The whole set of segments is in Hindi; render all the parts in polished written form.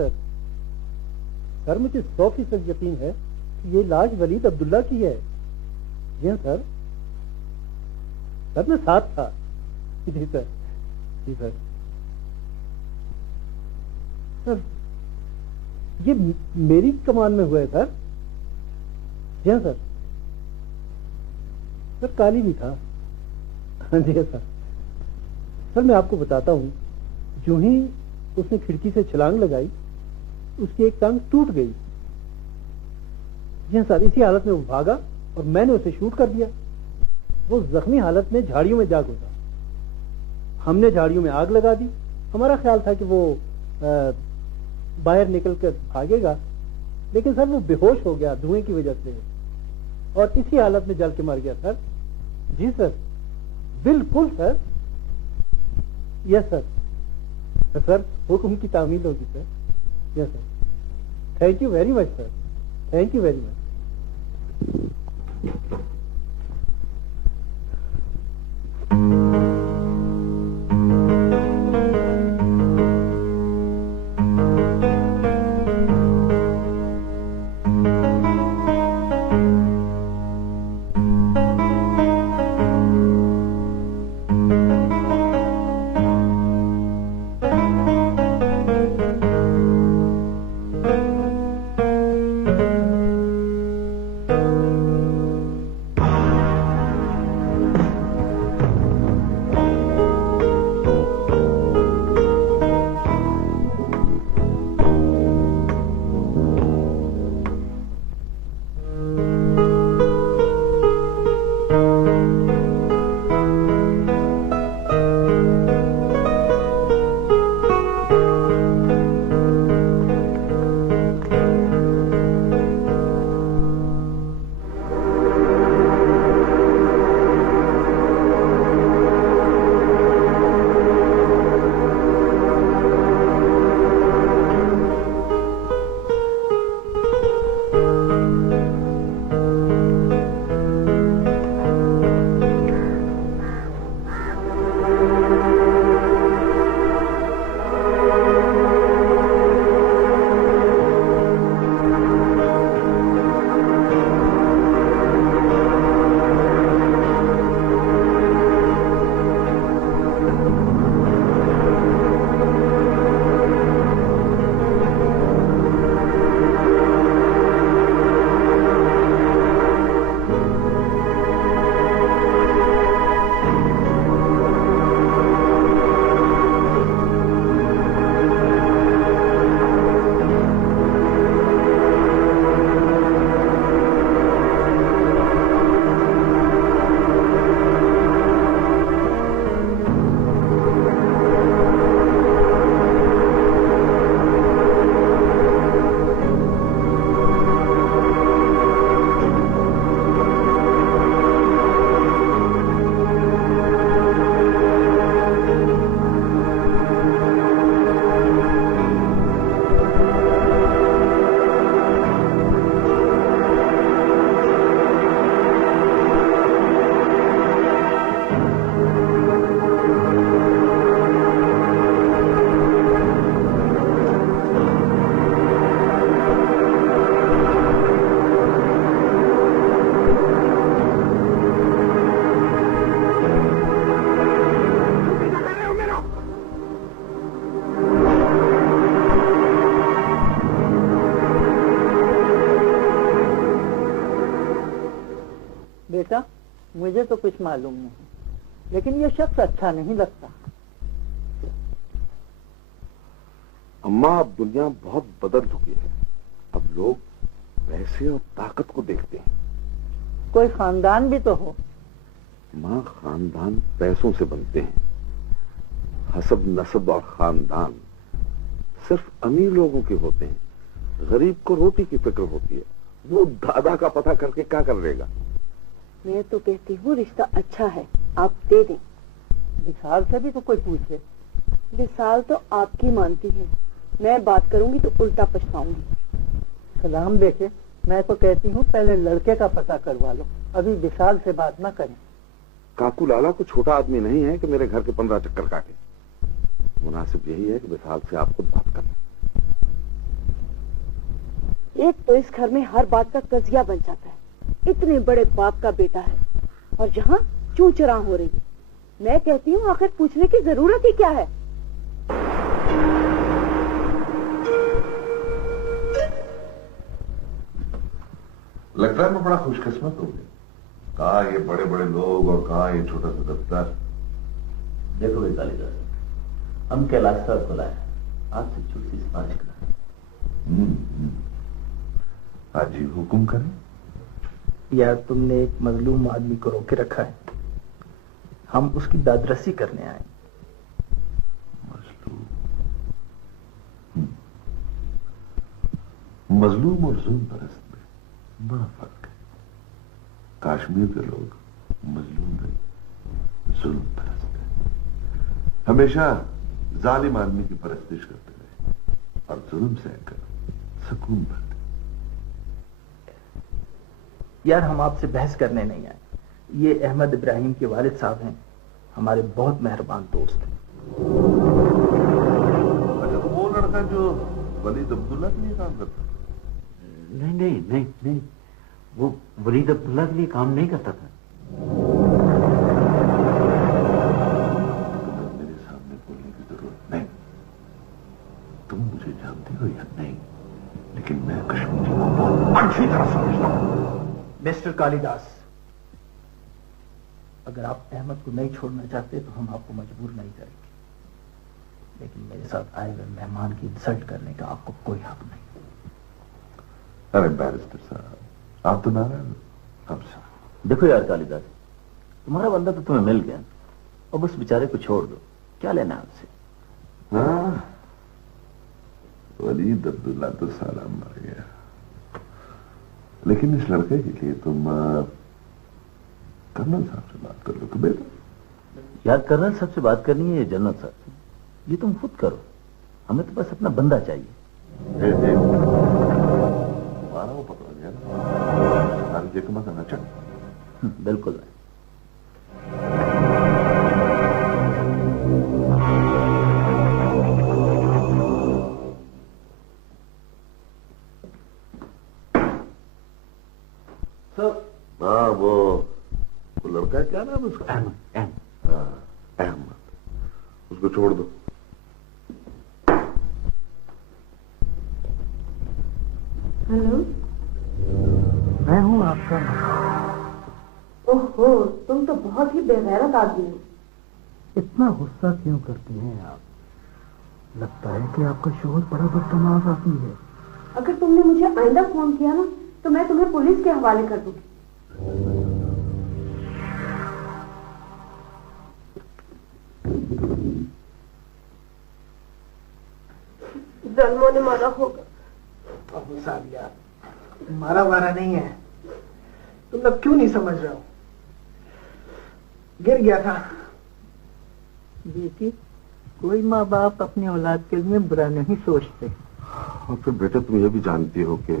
सर। सर मुझे 100% यकीन है कि ये लाश वलीद अब्दुल्ला की है। जी हाँ सर। सर मैं साथ था। जी सर। जी सर। सर ये मेरी कमान में हुआ है सर। जी हाँ सर। सर काली भी था। हाँ जी सर। सर मैं आपको बताता हूँ, जो ही उसने खिड़की से छलांग लगाई उसकी एक टांग टूट गई। जी हाँ सर। इसी हालत में वो भागा और मैंने उसे शूट कर दिया। वो जख्मी हालत में झाड़ियों में जा घुसा। हमने झाड़ियों में आग लगा दी। हमारा ख्याल था कि वो बाहर निकल कर भागेगा, लेकिन सर वो बेहोश हो गया धुएं की वजह से और इसी हालत में जल के मर गया सर। जी सर। बिल्कुल सर। Yes sir. सर हुक्म की तामील होगी sir. Yes sir. Thank you very much sir. Thank you very much. बेटा मुझे तो कुछ मालूम नहीं, लेकिन ये शख्स अच्छा नहीं लगता। अम्मा अब दुनिया बहुत बदल चुकी है। अब लोग पैसे और ताकत को देखते हैं। कोई खानदान भी तो हो। माँ खानदान पैसों से बनते हैं। हसब नसब और खानदान सिर्फ अमीर लोगों के होते हैं। गरीब को रोटी की फिक्र होती है। वो दादा का पता करके क्या कर लेगा। मैं तो कहती हूँ रिश्ता अच्छा है, आप दे दें। विशाल से भी तो कोई पूछे। विशाल तो आपकी मानती है, मैं बात करूंगी तो उल्टा पछताऊंगी। सलाम बेटे, मैं तो कहती हूँ पहले लड़के का पता करवा लो, अभी विशाल से बात ना करें। काकू लाला को छोटा आदमी नहीं है कि मेरे घर के 15 चक्कर काटे। मुनासिब यही है कि विशाल से आप खुद बात करें। एक तो इस घर में हर बात का कजिया बन जाता है, इतने बड़े बाप का बेटा है और जहाँ चू चरा हो रही है। मैं कहती हूँ आखिर पूछने की जरूरत ही क्या है। लगता है मैं बड़ा खुशकिस्मत हो गया। कहा ये बड़े बड़े लोग और कहा ये छोटा सा दफ्तर। देखो भाई कालिदास, हम कैलाश साहब को लाए, आपसे छोटी सी सिफारिश करा। हाजी हुक्म करें। यार तुमने एक मजलूम आदमी को रोके रखा है, हम उसकी दादरसी करने आए। मजलूम और जुल्म परस्त में बड़ा फर्क है। कश्मीर के लोग मजलूम नहीं, जुल्म परस्त है। हमेशा जालिम आदमी की परस्तिश करते रहे और जुल्म सहकर सुकून भरते। यार हम आपसे बहस करने नहीं आए। ये अहमद इब्राहिम के वालिद साहब हैं, हमारे बहुत मेहरबान दोस्त हैं। अच्छा, वो लड़का जो वलीद अब्दुल्ला के लिए काम करता? नहीं नहीं नहीं नहीं, वो वलीद अब्दुल्ला के लिए काम नहीं करता था। मेरे सामने बोलने की जरूरत नहीं। तुम मुझे जानती हो या नहीं, लेकिन मैं कश्मीरी को बहुत अच्छी तरह समझता हूं। मिस्टर कालिदास, अगर आप अहमद को नहीं छोड़ना चाहते तो हम आपको मजबूर नहीं करेंगे, लेकिन मेरे साथ आए हुए मेहमान की इंसल्ट करने का आपको कोई हक नहीं। अरे बैरिस्टर साहब, आप तो नाराज हो। अब साहब देखो यार कालिदास, तुम्हारा बंदा तो तुम्हें मिल गया, अब उस बेचारे को छोड़ दो, क्या लेना है आपसे? हाँ, वलीद अब्दुल्ला तो साला मर गया, लेकिन इस लड़के के लिए तुम कर्नल साहब से बात कर लो कि बेटा। यार कर्नल साहब से बात करनी है जनरल साहब से, ये तुम खुद करो, हमें तो बस अपना बंदा चाहिए। मारा वो पकड़ गया ना, जे का मत चल। बिल्कुल। हाँ, वो लड़का क्या नाम है उसका? अहमद। हाँ, अहमद, उसको छोड़ दो। हेलो, मैं हूँ आपका। ओहो, तुम तो बहुत ही बेगैरत आदमी हो। इतना गुस्सा क्यों करती हैं आप? लगता है कि आपका शोहर बड़ा बदतमीज आदमी है। अगर तुमने मुझे आइंदा फोन किया ना, तो मैं तुम्हें पुलिस के हवाले कर दूंगी। जन्मों ने मारा होगा। साहब यार, मारा वारा नहीं है, तुम लोग क्यों नहीं समझ रहे हो? गिर गया था। बेटी, कोई माँ बाप अपनी औलाद के लिए बुरा नहीं सोचते। और फिर बेटा तुम ये भी जानती हो कि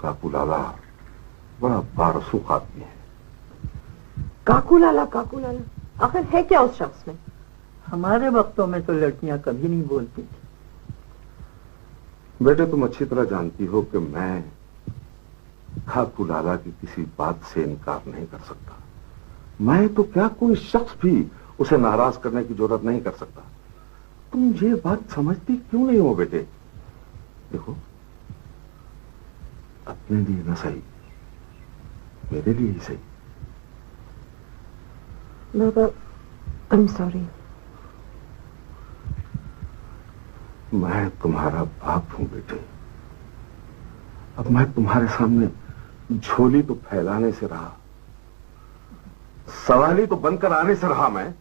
काकू लाला बड़ा बारसूख आदमी है। काकू लाला, आखिर है क्या उस शख्स में? हमारे वक्तों में तो लड़कियां कभी नहीं बोलती थी। बेटे तुम अच्छी तरह जानती हो कि मैं काकू लाला की किसी बात से इनकार नहीं कर सकता। मैं तो क्या, कोई शख्स भी उसे नाराज करने की जरूरत नहीं कर सकता। तुम ये बात समझती क्यों नहीं हो बेटे? देखो, अपने लिए न सही, मेरे लिए ही सही। बाबा, आई एम सॉरी। मैं तुम्हारा बाप हूं बेटे। अब मैं तुम्हारे सामने झोली तो फैलाने से रहा, सवाली तो बनकर आने से रहा। मैं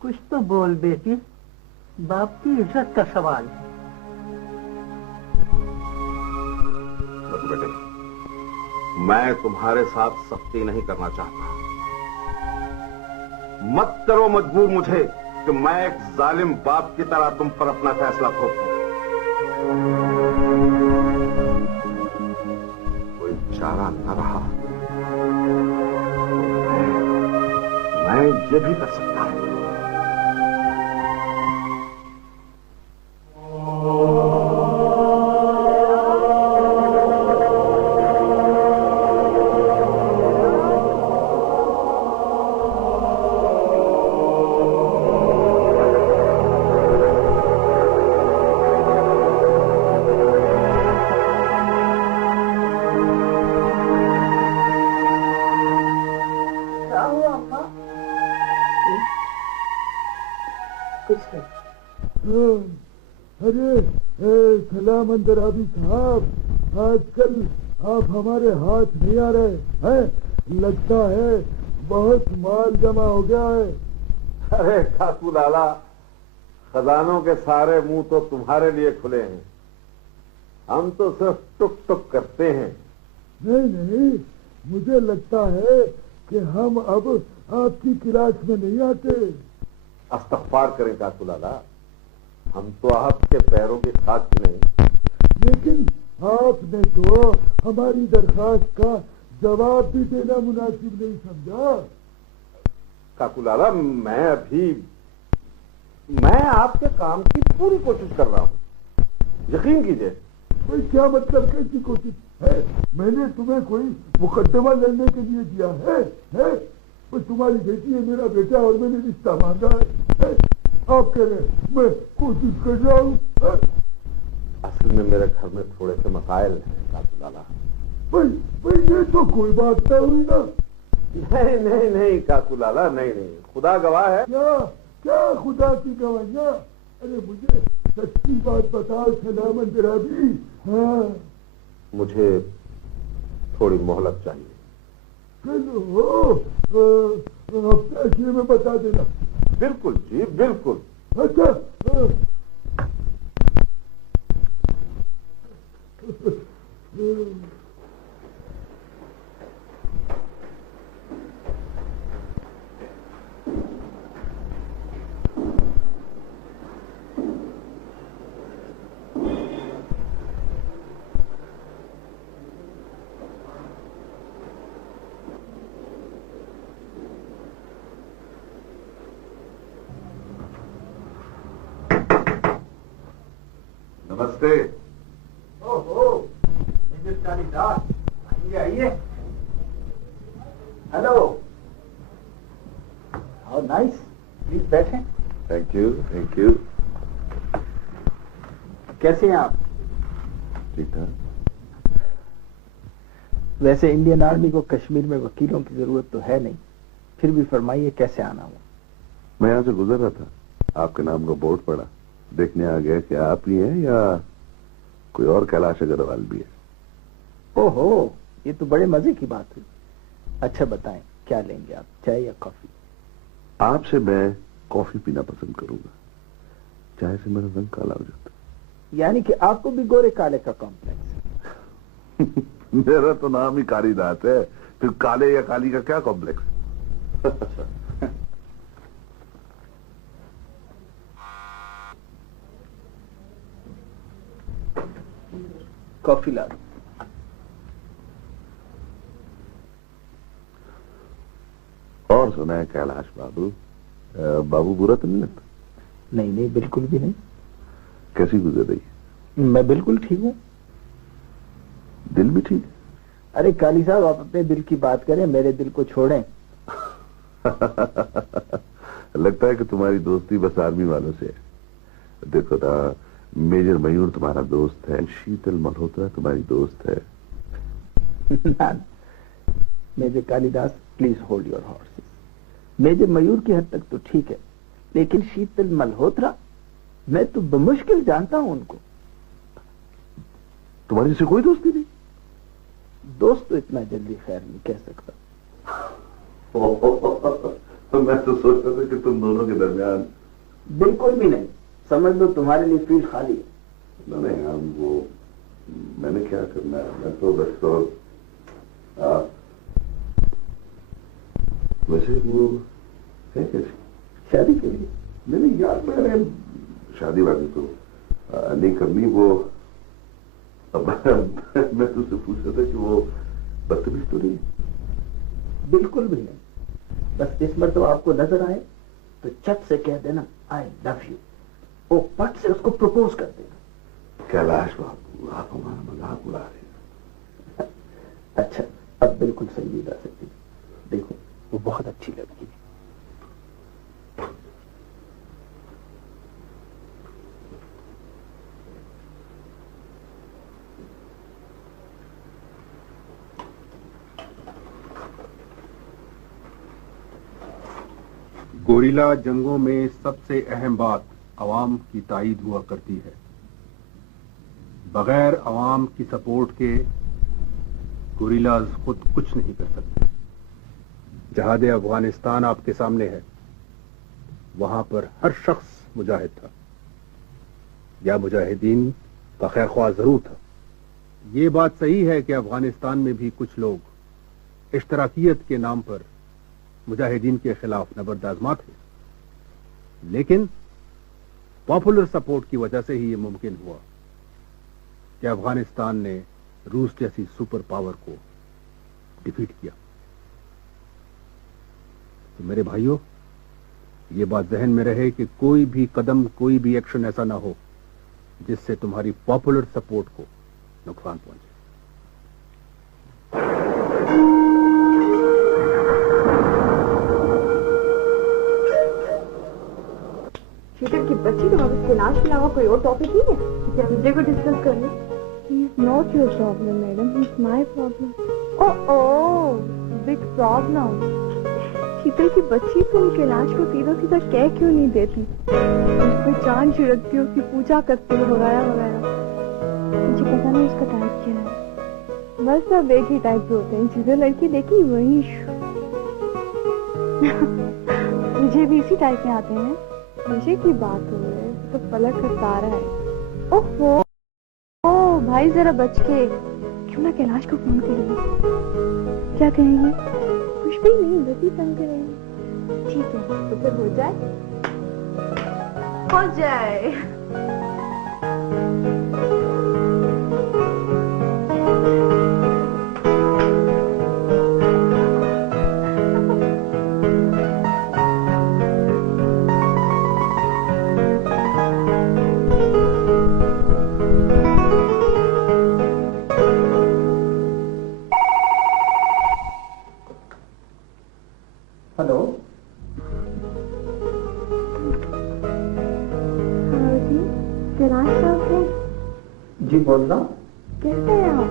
कुछ तो बोल बेटी, बाप की इज्जत का सवाल है। देखो बेटे, मैं तुम्हारे साथ सख्ती नहीं करना चाहता। मत करो मजबूर मुझे कि मैं एक जालिम बाप की तरह तुम पर अपना फैसला थोपूं। कोई चारा न रहा, मैं ये भी कर सकता हूं। कुछ नहीं। अरे सलाम अंदराबी साहब, आजकल आप हमारे हाथ नहीं आ रहे हैं। लगता है बहुत माल जमा हो गया है। अरे काकू लाला, खजानों के सारे मुंह तो तुम्हारे लिए खुले हैं, हम तो सिर्फ टुक टुक करते हैं। नहीं नहीं, मुझे लगता है कि हम अब आपकी क्लास में नहीं आते। इस्तग़फ़ार करें काकू लाला, हम तो आपके पैरों की खाक नहीं। लेकिन आपने तो हमारी दरखास्त का जवाब भी देना मुनासिब नहीं समझा। काकू लाला, मैं आपके काम की पूरी कोशिश कर रहा हूं, यकीन कीजिए। भाई क्या मतलब, कैसी कोशिश है? मैंने तुम्हें कोई मुकदमा लड़ने के लिए दिया है? तो तुम्हारी बेटी है, मेरा बेटा, और मैंने रिश्ता मांगा है? आप कह रहे हैं मैं कोशिश कर रहा हूँ? असल में मेरे घर में थोड़े से मसाइल हैं काकू लाला। भाई ये तो कोई बात नहीं हुई ना। नहीं नहीं नहीं काकू लाला, नहीं नहीं, खुदा गवाह है। क्या खुदा की गवाहियाँ? अरे मुझे सच्ची बात बताओ सलाम अंदराबी। हाँ, मुझे थोड़ी मोहलत चाहिए। चलो फैसले में बता देना। बिल्कुल जी, बिल्कुल। अच्छा नमस्ते। ओहो, मिसेस कालिदास, आइए आइए। हेलो, हाउ नाइस, प्लीज बैठें। Thank you, thank you. कैसे हैं आप? ठीक ठाक। वैसे इंडियन आर्मी को कश्मीर में वकीलों की जरूरत तो है नहीं, फिर भी फरमाइए कैसे आना हुआ? मैं यहाँ से गुजर रहा था, आपके नाम का बोर्ड पड़ा, देखने आ गया कि आप ही हैं या कोई और कैलाश अग्रवाल भी है। ओहो, ये तो बड़े मजे की बात हुई। अच्छा बताएं, क्या लेंगे आप, चाय या कॉफी? आपसे मैं कॉफी पीना पसंद करूंगा, चाय से मेरा रंग काला हो जाता है। यानी कि आपको भी गोरे काले का कॉम्प्लेक्स है? मेरा तो नाम ही कालिदास है, फिर काले या काली का क्या कॉम्प्लेक्स? कॉफी ला दो। और सुना है कैलाश बाबू, बाबू बुरा तो नहीं लगता? नहीं नहीं, बिल्कुल भी नहीं। कैसी गुजर रही है? मैं बिल्कुल ठीक हूँ। दिल भी ठीक है? अरे काली साहब, आप अपने दिल की बात करें, मेरे दिल को छोड़ें। लगता है कि तुम्हारी दोस्ती बस आर्मी वालों से है। देखो ना, मेजर मयूर तुम्हारा दोस्त है, शीतल मल्होत्रा तुम्हारी दोस्त है। ना, major Kalidas, please hold your horses. Major Mayur की हद तक तो ठीक है, लेकिन शीतल मल्होत्रा, मैं तो बमुश्किल जानता हूं उनको। तुम्हारी से कोई दोस्ती नहीं? दोस्त तो इतना जल्दी खैर नहीं कह सकता। मैं तो सोच रहा था कि तुम दोनों के दरमियान। बिल्कुल भी नहीं, समझ लो तुम्हारे लिए फील्ड खाली है। नहीं, हम वो, मैंने क्या करना है, मैं तो बस तो वैसे वो है कैसी शादी के लिए? नहीं यार, मैंने शादी वादी तो नहीं करनी। वो अब मैं तुझसे पूछ रहा था कि वो बदतमीज तो नहीं? बिल्कुल भी नहीं, बस इस मर्तबा आपको नजर आए तो चट से कह देना आई लव यू, वो पट से उसको प्रपोज कर देना। कैलाश बाबू, आप हमारा मजाक उड़ा रहे हैं। अच्छा, अब बिल्कुल संजीदा सकती, देखो वो बहुत अच्छी लड़की है। गोरिल्ला जंगों में सबसे अहम बात अवाम की ताईद हुआ करती है। बगैर अवाम की सपोर्ट के गोरिल्लाज खुद कुछ नहीं कर सकते। जहाद अफगानिस्तान आपके सामने है, वहां पर हर शख्स मुजाहिद था या मुजाहिदीन का खैरख्वाह जरूर था। ये बात सही है कि अफगानिस्तान में भी कुछ लोग इश्तराकियत के नाम पर मुजाहिदीन के खिलाफ नबर्दाजमा थे, लेकिन पॉपुलर सपोर्ट की वजह से ही ये मुमकिन हुआ कि अफगानिस्तान ने रूस जैसी सुपर पावर को डिफीट किया। तो मेरे भाइयों, ये बात जहन में रहे कि कोई भी कदम, कोई भी एक्शन ऐसा ना हो जिससे तुम्हारी पॉपुलर सपोर्ट को नुकसान पहुंचे। शीतल की बच्ची, तुम अब इसके इलाज के अलावा कोई और टॉपिक नहीं है जिसे हम मुद्दे को डिस्कस कर लें? He is not your problem, madam. He is my problem. Oh, big problem. शीतल की बच्ची, तुम कैलाश को सीधा सीधा कह क्यों नहीं देती? उसको चांद छिड़कती हो, उसकी पूजा करती हो, वगैरह वगैरह। मुझे पता नहीं उसका टाइप क्या है। बस सब एक ही टाइप के होते हैं, जिसे लड़की देखी वही। मुझे भी इसी टाइप में आते हैं। मुझे की बात हो रही है तो पलक का तारा है। ओहो, ओ भाई जरा बच के, क्यों ना कैलाश को फोन करेंगे? क्या कहेंगे? कुछ भी नहीं, वैसे तंग करेंगे। ठीक है, तो फिर हो जाए। हेलो, हाँ जी, कैलाश साहब हैं? जी बोल रहा हूँ। कैसे हैं आप?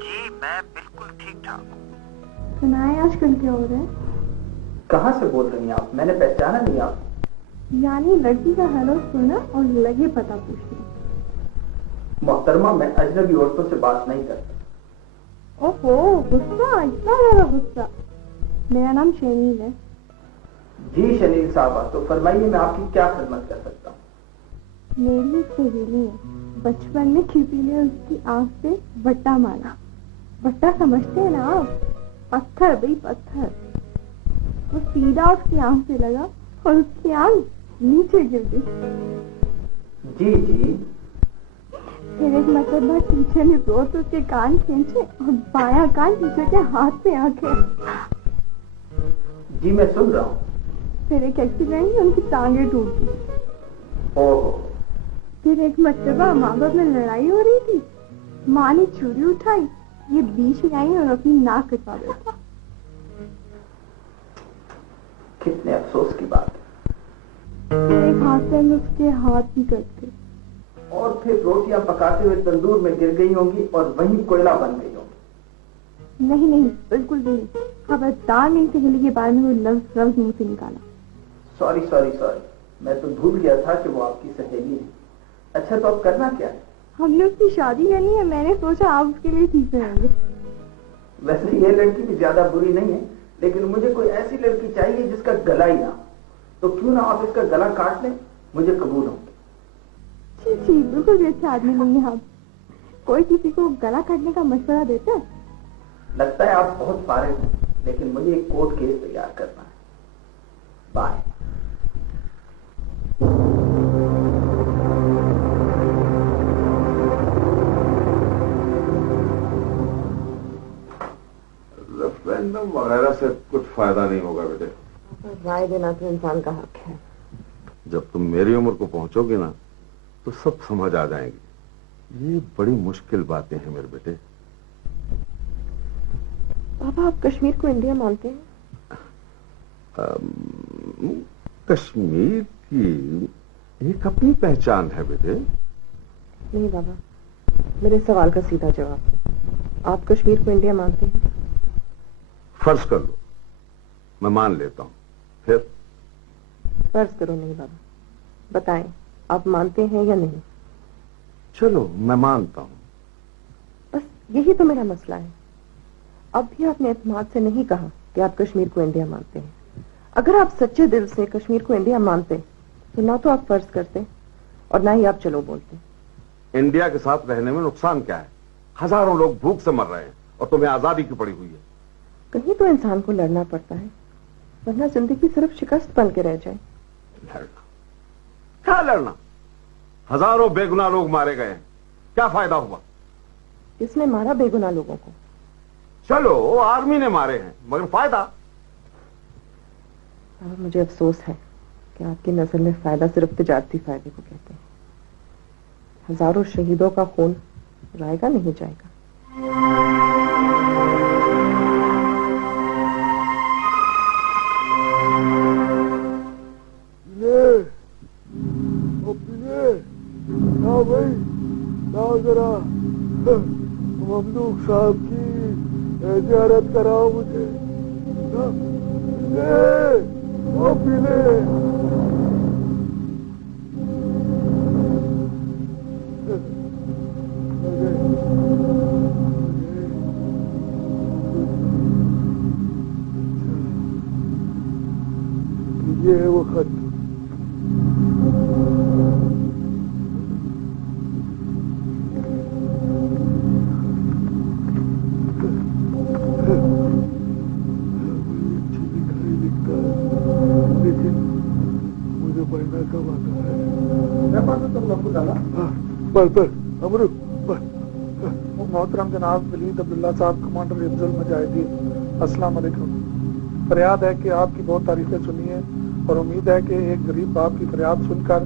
जी मैं बिल्कुल ठीक ठाक हूँ। सुनाए आजकल क्या हो रहा है? कहाँ से बोल रही हैं आप? मैंने पहचाना नहीं आप। यानी लड़की का हेलो सुना और लगे पता पूछना। मोहतरमा, मैं अजनबी औरतों से बात नहीं करता। ओहो, गुस्सा, इतना ज्यादा गुस्सा। मेरा नाम शनील है। जी शनील साहबा, तो फरमाइए मैं आपकी क्या खिदमत कर सकता हूँ? मेरी एक सहेली है, बचपन में किसी ने उसकी आंख पे बट्टा मारा। बट्टा समझते हैं ना आप? पत्थर भाई, पत्थर। वो सीधा उसकी आंख पे लगा और उसकी आंख नीचे गिर गई। जी जी। फिर एक मतलब टीचर ने जोर से उसके कान खींचे और बायां कान टीचर के हाथ पे आके। जी मैं सुन रहा हूँ। फिर एक एक्सीडेंट में उनकी टांगे टूट गई। ओहो। फिर एक मर्तबा माँ बाप में लड़ाई हो रही थी, माँ ने छुरी उठाई, ये बीच में आई और अपनी नाक कटवा देता। कितने अफसोस की बात है। फिर एक हादसे में उसके हाथ भी कट गए। और फिर रोटियां पकाते हुए तंदूर में गिर गई होंगी और वहीं कोयला बन गई होंगी। नहीं नहीं, बिल्कुल भी नहीं। खबरदार मेरी सहेली के बारे में कोई लफ्ज मुंह से निकाला। सॉरी सॉरी सॉरी, मैं तो भूल गया था कि वो आपकी सहेली है। अच्छा तो अब करना क्या है? हमने उसकी शादी करनी है, मैंने सोचा आप उसके लिए ठीक रहेंगे। वैसे ये लड़की भी ज्यादा बुरी नहीं है, लेकिन मुझे कोई ऐसी लड़की चाहिए जिसका गला ही ना। तो क्यों ना आप इसका गला काट लें, मुझे कबूल होंगे। जी बिल्कुल भी अच्छे आदमी नहीं है आप। कोई किसी को गला काटने का मशवरा देता है? लगता है आप बहुत फारिग हैं, लेकिन मुझे एक कोर्ट केस तैयार करना है। बाय। रेफरेंडम वगैरह से कुछ फायदा नहीं होगा बेटे। राय देना तो इंसान का हक है। जब तुम मेरी उम्र को पहुंचोगे ना तो सब समझ आ जाएंगे। ये बड़ी मुश्किल बातें हैं मेरे बेटे। पापा, आप कश्मीर को इंडिया मानते हैं? कश्मीर की एक अपनी पहचान है बेटे। नहीं बाबा, मेरे सवाल का सीधा जवाब है। आप कश्मीर को इंडिया मानते हैं? फर्ज कर लो मैं मान लेता हूं, फिर फर्ज करो नहीं बाबा, बताएं आप मानते हैं या नहीं? चलो मैं मानता हूं। बस यही तो मेरा मसला है। अब भी आपने एतमाद से नहीं कहा कि आप कश्मीर को इंडिया मानते हैं। अगर आप सच्चे दिल से कश्मीर को इंडिया मानते तो ना तो आप फर्ज करते और ना ही आप चलो बोलते। इंडिया के साथ रहने में नुकसान क्या है? हजारों लोग भूख से मर रहे हैं और तुम्हें आजादी की पड़ी हुई है। कहीं तो इंसान को लड़ना पड़ता है, वरना जिंदगी सिर्फ शिकस्त बन के रह जाए। लड़ना? क्या लड़ना? हजारों बेगुनाह लोग मारे गए हैं, क्या फायदा हुआ? किसने मारा बेगुनाह लोगों को? चलो आर्मी ने मारे हैं, मगर फायदा? मुझे अफसोस है कि आपकी नजर में फायदा सिर्फ तिजारती फायदे को कहते हैं। हजारों शहीदों का खून जाएगा नहीं जाएगा। भाई लाओ जरा ममलूक साहब की जियारत कराओ मुझे। ओ पीले ये है वो खत। पर अमरू मोहतरम जनाब वलीद अब्दुल्ला साहब, कमांडर हिफ्जुल मुजाहिदीन, अस्सलाम वालेकुम। फरियाद है कि आपकी बहुत तारीफें सुनी है और उम्मीद है कि एक गरीब बाप की फरियाद सुनकर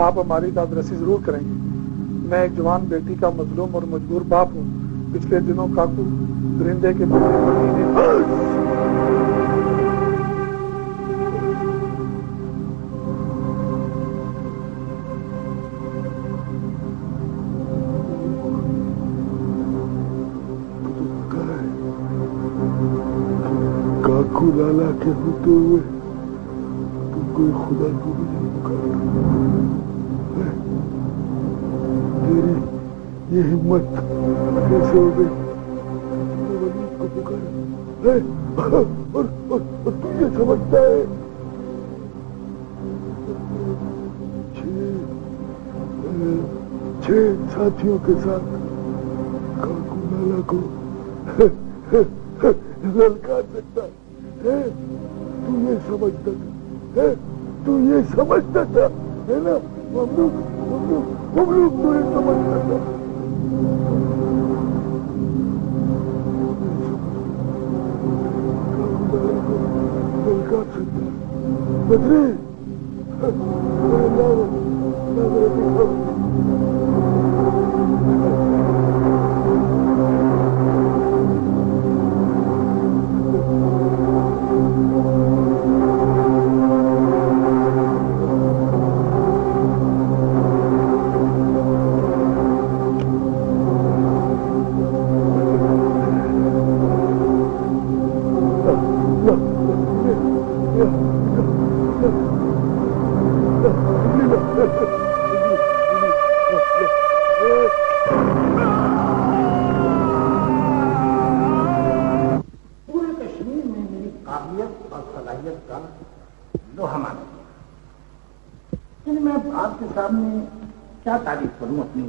आप हमारी दादरसी जरूर करेंगे। मैं एक जवान बेटी का मजलूम और मजबूर बाप हूँ। पिछले दिनों काकू दरिंदे के काकू लाला के होते हुए तुम कोई खुदा को भी नहीं पुकारा। तेरी ये हिम्मत कैसे हो गई? तूने वलीद को पुकारा और तू ये समझता है छह साथियों के साथ काकू लाला को ललकार सकता है? तू ये समझता था, तू ये समझता था, है ना? ममलूक तू ये समझता था। ललकार सकता बदरी पूरे कश्मीर में मेरी काबिलियत और सलाहियत का लोहा माना गया। मैं आपके सामने क्या तारीफ करूं अपनी?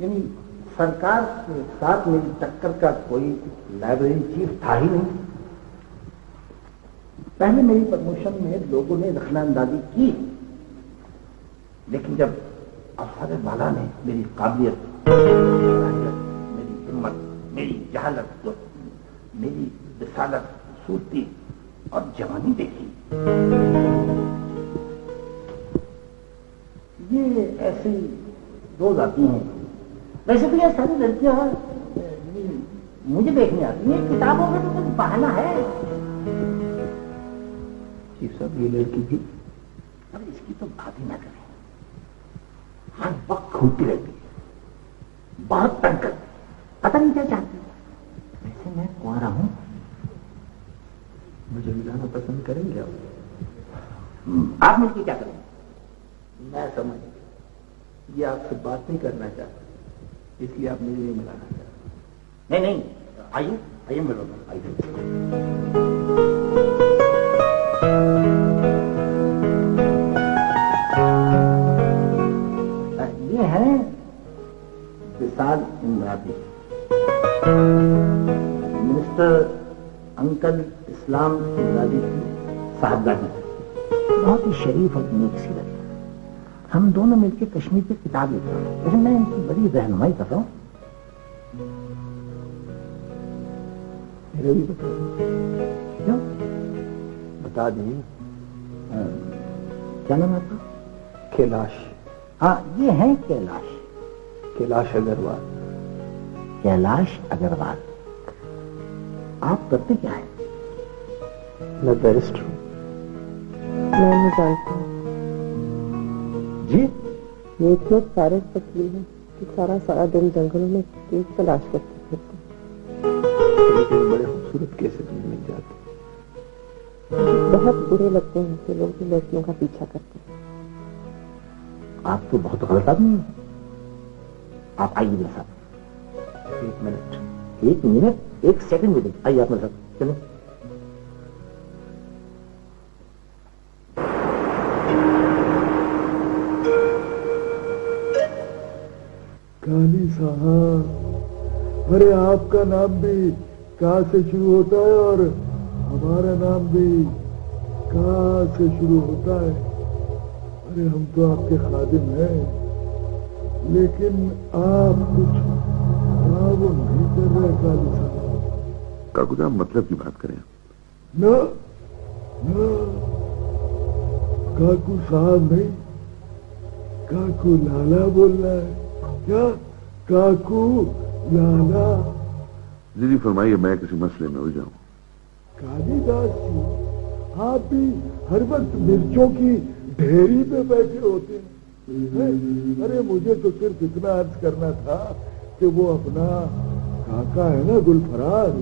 यानी सरकार के साथ मेरी टक्कर का कोई लाइब्रेरी चीफ था ही नहीं। पहले मेरी प्रमोशन में लोगों ने दखलंदाजी की, लेकिन जब अफसर वाला ने मेरी काबिलियत, मेरी हिम्मत, मेरी जहालत, मेरी रिसालत, सूरती और जवानी देखी, ये ऐसी रोज आती हैं। वैसे तो ये सारी लड़कियां मुझे देखने आती हैं, किताबों में तो कुछ बहाना है। चीफ साहब ये लड़की भी, अब इसकी तो बात ही ना करें, हर वक्त घूमती रहती है, बहुत तंग करती है, पता नहीं क्या चाहती है। वैसे मैं कुंवारा हूं, मुझे मिलाना पसंद करेंगे आप? आप मिलकर क्या करेंगे? मैं समझ गया, ये आपसे बात नहीं करना चाहते, इसलिए आप मुझे नहीं मिलाना चाहते। नहीं, आइए आइए मिलो, आइए। ये है विशाल इंद्रादी, मिनिस्टर अंकल इस्लाम इंद्रादी की साहबजादी, बहुत ही शरीफ और नेक सीरत है। हम दोनों मिलकर कश्मीर की किताब लिख रहे हैं, लेकिन मैं इनकी बड़ी रहनुमाई कर रहा हूँ। मेरे भी बता दें। क्यों? बता दें। क्या नाम है आपका? कैलाश। हाँ, ये है कैलाश। कैलाश अग्रवाल। कैलाश अग्रवाल। आप करते क्या है? मैं बैरिस्टर हूँ। मैं नहीं जानती हूँ। जी? ये इतने सारे वकील हैं कि सारा दिन जंगलों में केस तलाश करते फिरते। लेकिन बड़े खूबसूरत केसेस में मिल जाते। बहुत बुरे लगते हैं ऐसे लोग जो लड़कियों का पीछा करते हैं। आप तो बहुत गलत आदमी हैं। आप आइए मेरे साथ। 1 मिनट। 1 मिनट, 1 सेकंड भी नहीं। आइए आप मेरे साथ चलो। काली साहब, अरे आपका नाम भी का से शुरू होता है और हमारा नाम भी का से शुरू होता है। अरे हम तो आपके खादिम हैं, लेकिन आप कुछ वो नहीं कर रहे काली साहब। काकू साहब मतलब की बात करें। ना ना, काकू साहब नहीं, काकू लाला बोल रहा है। क्या? काकू लाला? जी फरमाइए, मैं किसी मसले में उलझा हूं। कालिदास जी, आप भी हर वक्त मिर्चों की ढेरी पे बैठे होते हैं। अरे मुझे तो सिर्फ इतना अर्ज करना था कि वो अपना काका है ना गुलफराज,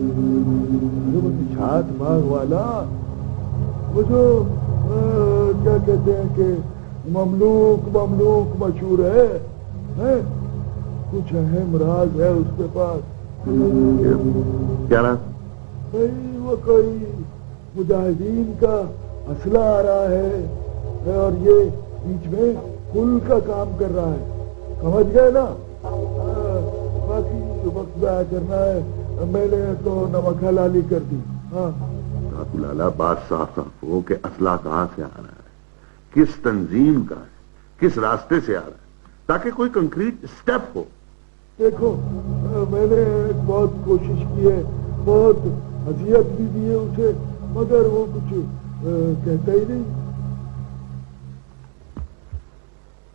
वो निशात बाग वाला, वो जो क्या कहते हैं कि ममलूक मशहूर है? कुछ अहम राज है उसके पास। क्या राज? भाई वो कोई मुजाहिदीन का असला आ रहा है और ये बीच में पुल का काम कर रहा है, समझ गए ना? बाकी वक्त जाया करना है, मैंने तो नमक हलाली कर दी। हाँ काकू लाला, बात साफ साफ हो कि असला कहां से आ रहा है, किस तंजीम का है, किस रास्ते से आ रहा है, ताकि कोई कंक्रीट स्टेप हो। देखो, मैंने बहुत कोशिश की है, बहुत अजियत भी दी है उसे, मगर वो कुछ कहता ही नहीं।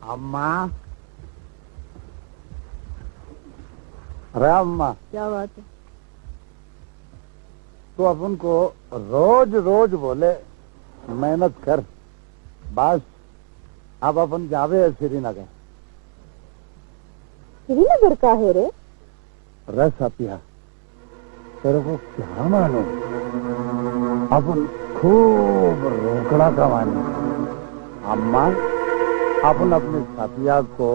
अम्मा, अरे अम्मा, क्या बात है? तो अपन को रोज रोज बोले मेहनत कर, बस अब अपन जावे श्रीनगर। श्रीनगर का है रे? रस अपिया, तेरे को क्या मालूम, अपन खूब रोकड़ा कमाने। अम्मा, अपन अपने साथिया को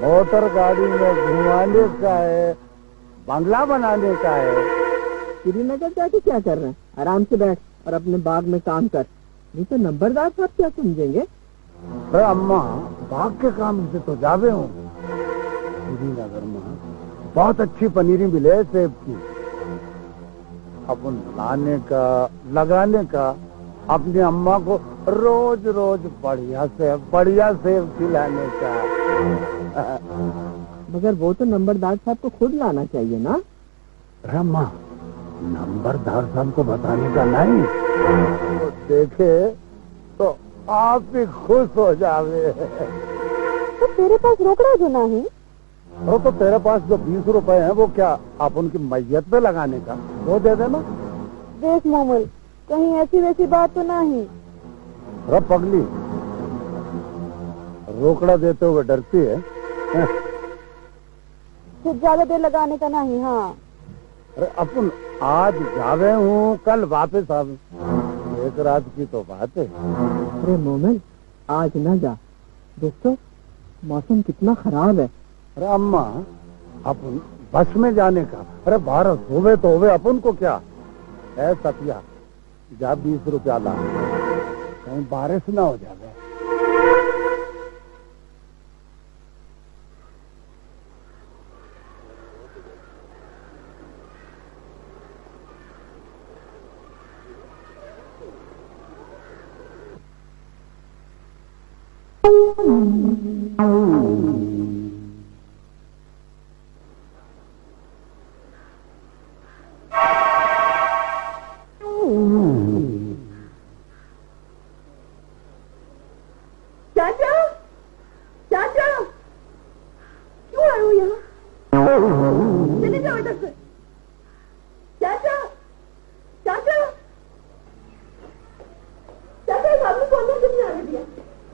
मोटर गाड़ी में घुमाने का है, बंगला बनाने का है। श्रीनगर जाके क्या कर रहे हैं? आराम से बैठ और अपने बाग में काम कर, नहीं तो नंबरदार साहब क्या समझेंगे? अरे अम्मा, बाग के काम से तो जावे हूँ। श्रीनगर में बहुत अच्छी पनीरी मिले सेब की, अपन लाने का लगाने का, अपनी अम्मा को रोज रोज बढ़िया सेब खिलाने का। मगर वो तो नंबरदार साहब को खुद लाना चाहिए ना? अरे अम्मा, नंबरदार साहब को बताने का नहीं, तो देखे तो आप भी खुश हो जावे। तो तेरे पास रोकड़ा जो नहीं? अरे तो तेरे पास जो 20 रुपए हैं वो क्या आप उनकी मैयत पे लगाने का, वो दे देना। देख मोमल, कहीं ऐसी वैसी बात तो नहीं? अरे पगली, रोकड़ा देते हुए डरती है? फिर ज्यादा देर लगाने का नहीं। हाँ, अरे अपन आज जावे हूँ, कल वापस आवे। एक रात की तो बात है। अरे मोमिन, आज ना जा। दोस्तों, मौसम कितना खराब है। अरे अम्मा, अपन बस में जाने का। अरे भारत होवे तो होवे, अपन को क्या है। सतिया, जा 20 रुपया ला, कहीं बारिश ना हो जाए। चाचा, चाचा, क्यों आए हो यहाँ? चले जाओ इधर से। चाचा, चाचा, चाचा, इस आदमी को अंदर किसने आने दिया?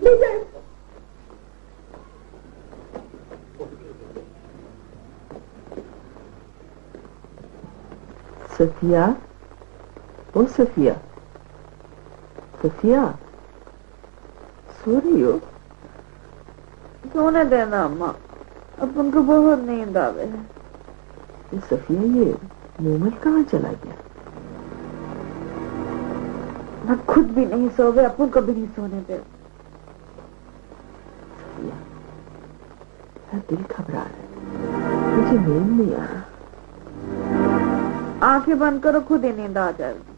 ले जाए। सफिया, ओ सफिया, सफिया, सो रही हो? सोने देना अम्मा, अब उनको बहुत नींद आवे है। सफिया, ये मोमिन कहाँ चला गया? मैं खुद भी नहीं सोवे, अपन को भी नहीं सोने दे। सफिया, मेरा दिल घबरा रहा है, मुझे नींद नहीं आ रहा। आंखें बंद करो, खुद ही नींद आ जाएगी।